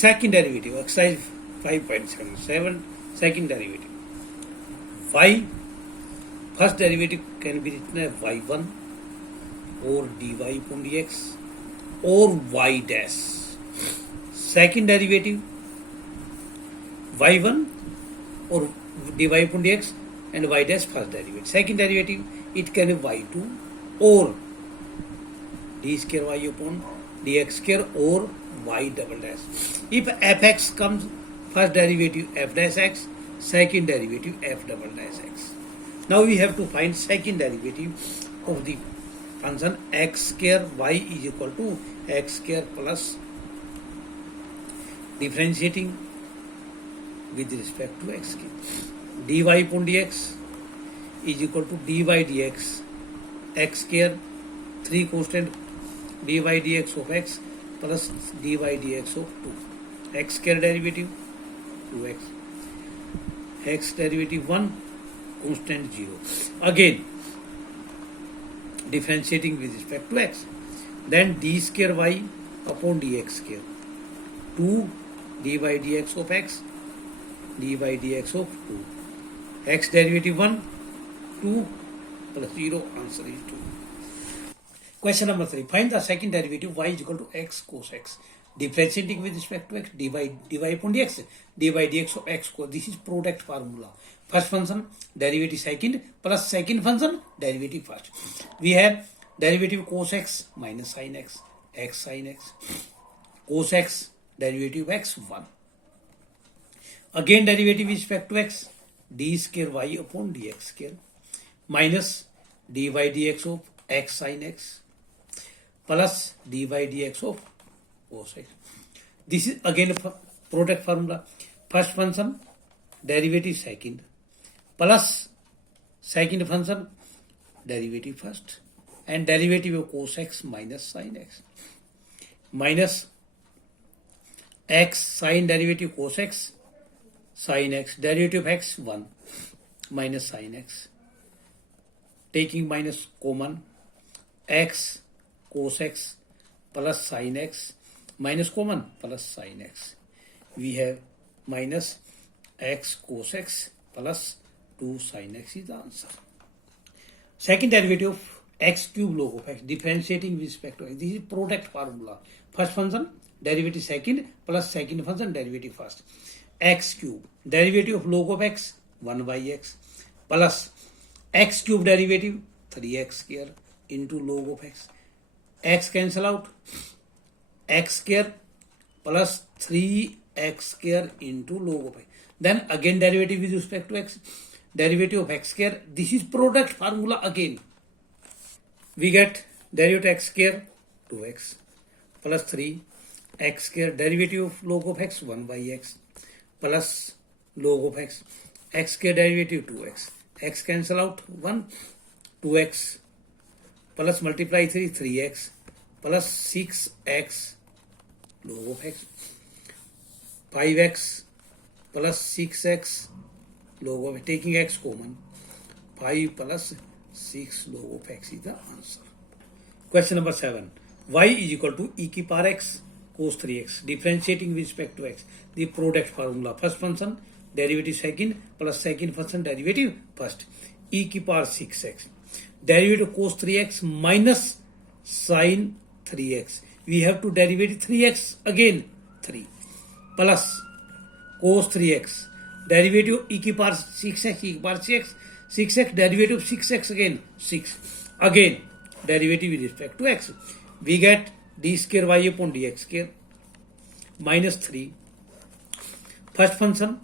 Second derivative, exercise 5.7, second derivative. Y, first derivative can be written as y1 or dy upon dx or y dash. Second derivative, y1 or dy upon dx and y dash first derivative. Second derivative, it can be y2 or d square y upon dx square or y double dash. If fx comes, first derivative f dash x, second derivative f double dash x. Now we have to find second derivative of the function x square y is equal to x square plus differentiating with respect to x square. dy upon dx is equal to dy dx x square, 3 constant dy dx of x plus dy dx of 2. X square derivative 2x. X derivative 1, constant 0. Again, differentiating with respect to x. Then d square y upon dx square. 2 dy dx of x, dy dx of 2. X derivative 1, 2 plus 0, answer is 2. Question number 3. Find the second derivative y is equal to x cos x. Differentiating with respect to x, dy upon dx, dy dx of x cos. This is product formula. First function, derivative second, plus second function, derivative first. We have derivative cos x minus sin x, x sin x. Cos x, derivative x, 1. Again derivative with respect to x, d square y upon dx square, minus dy dx of x sin x, plus dy dx of cos x. This is again a product formula. First function, derivative second, plus second function, derivative first, and derivative of cos x minus sin x, minus x sin derivative cos x sin x, derivative of x 1 minus sin x, taking minus common, x cos x plus sin x minus common plus sin x. We have minus x cos x plus 2 sin x is the answer. Second derivative of x cube log of x, differentiating with respect to x. This is product formula. First function, derivative second, plus second function, derivative first. X cube, derivative of log of x, 1 by x, plus x cube derivative, 3x square into log of x. X cancel out, x square plus 3x square into log of x. Then again derivative with respect to x, derivative of x square. This is product formula again. We get derivative x square 2x plus 3 x square, derivative of log of x 1 by x plus log of x, x square derivative 2x, x cancel out 1, 2x plus multiply 3, 3x plus 6x log of x, 5x plus 6x log of x, taking x common, 5 plus 6 log of x is the answer. Question number 7. Y is equal to e की power x cos 3x. Differentiating with respect to x. The product formula. First function, derivative second, plus second function, derivative first. E की power 6x. Derivative cos 3x minus sin 3x. We have to derivative 3x again, 3. Plus cos 3x. Derivative e की power 6x, e की power 6x. 6x, derivative 6x again, 6. Again, derivative with respect to x. We get d square y upon dx square minus 3. First function,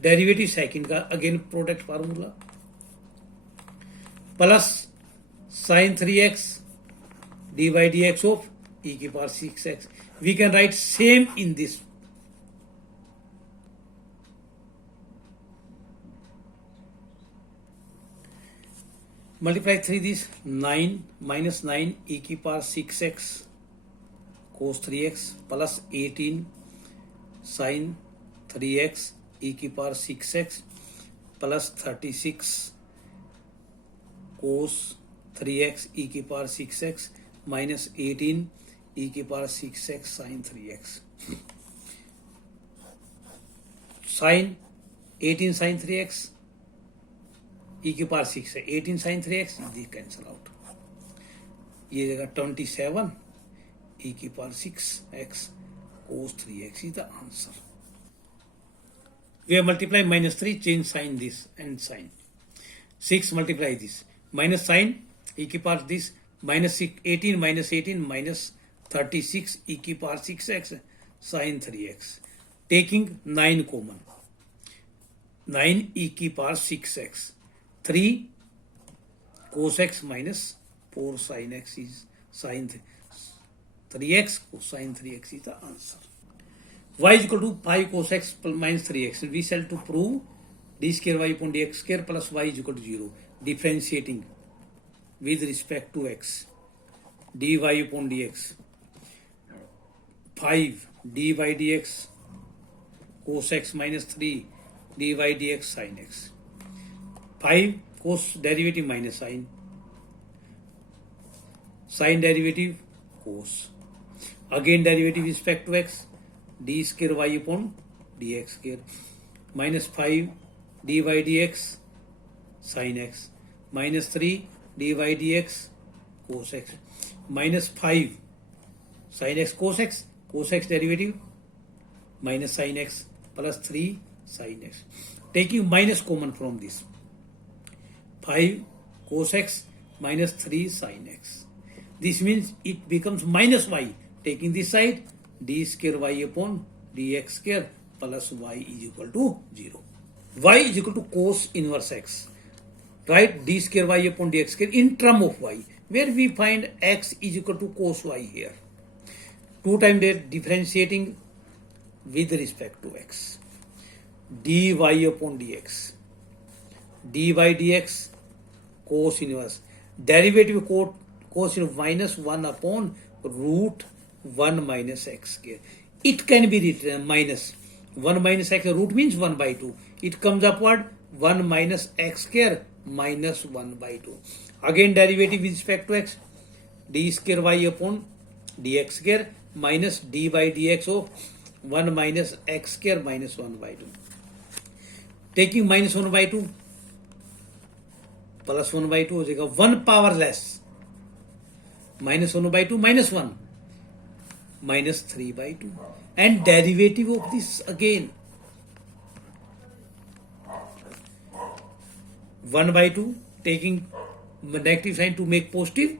derivative second का again product formula, plus sin 3x dy dx of e की power 6x. We can write same in this. Multiply 3 this, 9 minus 9 e की power 6x cos 3x plus 18 sin 3x e की power 6x plus 36 cos 3x e की power 6x minus 18 e की power 6x sin 3x. Sine 18 sine 3x ई की power 6 है, 18 sine 3x, दी cancel out, ये जगह 27 ई की power 6x cos 3x is the answer. We have multiplied minus 3, change sign this and sign. 6 multiply this. Minus sign e की power this, minus 18 minus 18 minus 36 e की power 6x sin 3x. Taking 9 common. 9 e की power 6x. 3 cos x minus 4 sin x is sin 3x cosine 3x is the answer. Y is equal to 5 cos x minus 3x. We shall to prove d square y upon dx square plus y is equal to 0. Differentiating with respect to x. dy upon dx. 5 dy dx cos x minus 3 dy dx sin x. 5 cos derivative minus sin. Sin derivative cos. Again derivative with respect to x, d square y upon dx square, minus 5 dy dx sin x, minus 3 dy dx cos x, minus 5 sin x cos x derivative, minus sin x plus 3 sin x. Taking minus common from this, 5 cos x minus 3 sin x. This means it becomes minus y. Taking this side, d square y upon dx square plus y is equal to 0. Y is equal to cos inverse x. Write d square y upon dx square in term of y, where we find x is equal to cos y here. 2 times there, differentiating with respect to x. dy upon dx. dy dx cos inverse. Derivative cos inverse minus 1 upon root 1 minus x square. It can be written minus 1 minus x, root means 1 by 2. It comes upward 1 minus x square minus 1 by 2. Again derivative with respect to x, d square y upon dx square minus dy dx of 1 minus x square minus 1 by 2. Taking minus 1 by 2 plus 1 by 2 हो जाएगा 1 power less. Minus 1 by 2 minus 1 minus 3 by 2, and derivative of this again 1 by 2, taking negative sign to make positive,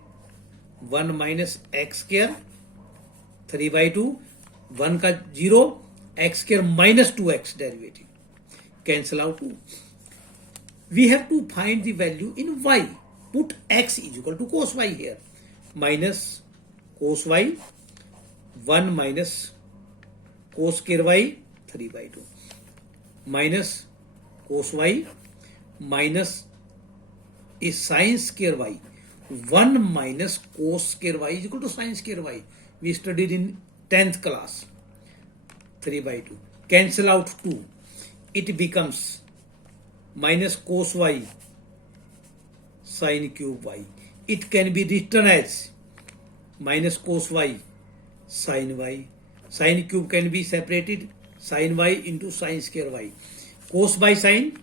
1 minus x square 3 by 2, 1 का 0, x square minus 2x derivative, cancel out 2. We have to find the value in y. Put x is equal to cos y here, minus cos y 1 minus cos square y 3 by 2 minus cos y minus is sin square y 1 minus cos square y is equal to sin square y. We studied in 10th class. 3 by 2. Cancel out 2. It becomes minus cos y sin cube y. It can be written as minus cos y sin y. Sin cube can be separated, sin y into sin square y. Cos by sin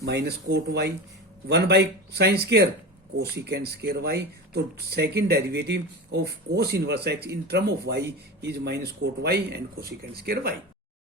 minus cot y. 1 by sin square cosecant square y. So second derivative of cos inverse x in term of y is minus cot y and cosecant square y.